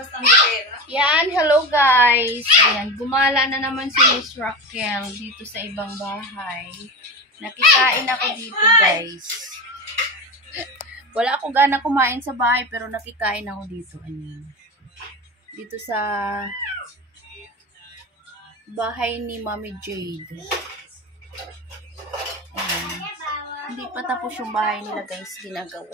Basta may pera. Yan, hello guys. Ayan, gumala na naman si Miss Raquel dito sa ibang bahay. Nakikain ako dito guys. Wala akong gana kumain sa bahay pero nakikain ako dito. Ayan. Dito sa bahay ni Mami Jade. Ayan. Hindi pa tapos yung bahay nila guys, ginagawa.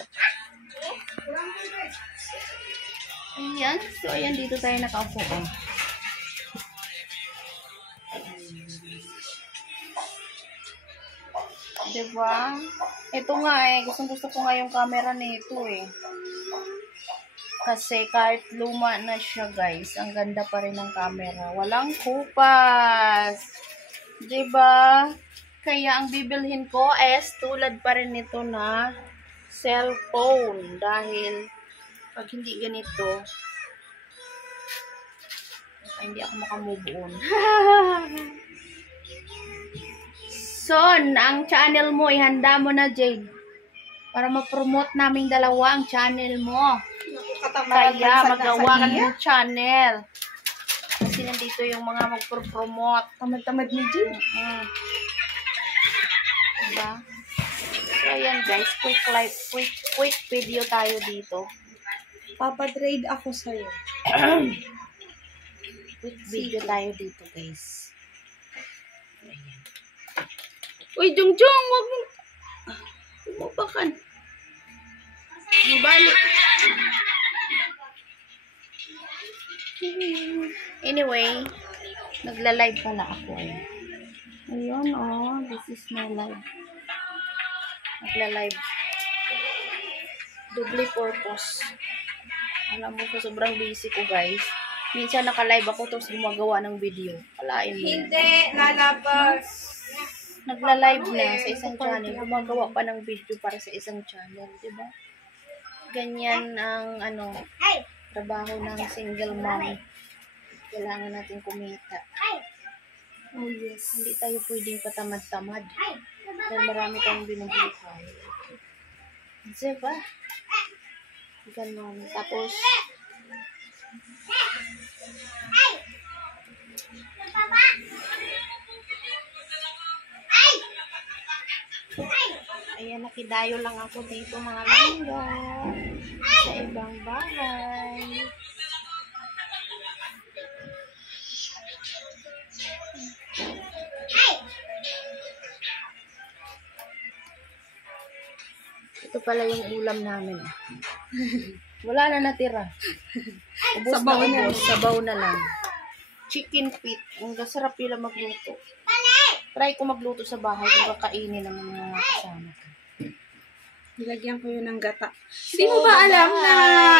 Ayan. So, ayan, dito tayo nakaupo. Diba? Ito nga gustong-gusto ko nga yung camera nito Kasi kahit luma na siya guys, ang ganda pa rin ng camera. Walang kupas. Diba? Kaya ang bibilhin ko is tulad pa rin nito na cellphone. Dahil pag hindi ganito, hindi ako makamove on. Son, ang channel mo, ihanda mo na, Jade. Para ma-promote naming dalawa ang channel mo. Kaya magawa ka ng channel. Kasi nandito yung mga magpro-promote. Tamad-tamad ni Jade. Diba? So, ayan guys, quick video tayo dito. Papatrade ako sa'yo. Quick video tayo dito guys. Ayan. Uy, Jungjung, wag mo. Mabakan. Mabalik. Anyway, nagla-live pala ako Ayun, this is my live. Nagla-live. Double purpose. Alam mo ko, sobrang busy ko, guys. Minsan naka-live ako, tapos gumagawa ng video. Alain mo. Hindi, lalabas. Nagla-live na sa isang channel. Gumagawa pa ng video para sa isang channel, diba? Ganyan ang, trabaho ng single mom. Kailangan natin kumita. Oh, yes. Hindi tayo pwedeng patamad-tamad. Dahil marami tayong binubuhay. Diba? Ganon. Tapos, ayan, nakidayo lang ako dito mga langga sa ibang bahay. Ito pala yung ulam namin. Wala na natira. Ubus Sabaw na na. ubus. Sabaw na lang. Chicken feet. Ang sarap nila magluto. Try ko magluto sa bahay kung kakainin ng mga kasama ko. Nilagyan ko yun ng gata. Hindi mo ba alam na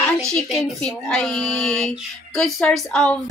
ang chicken feet ay good source of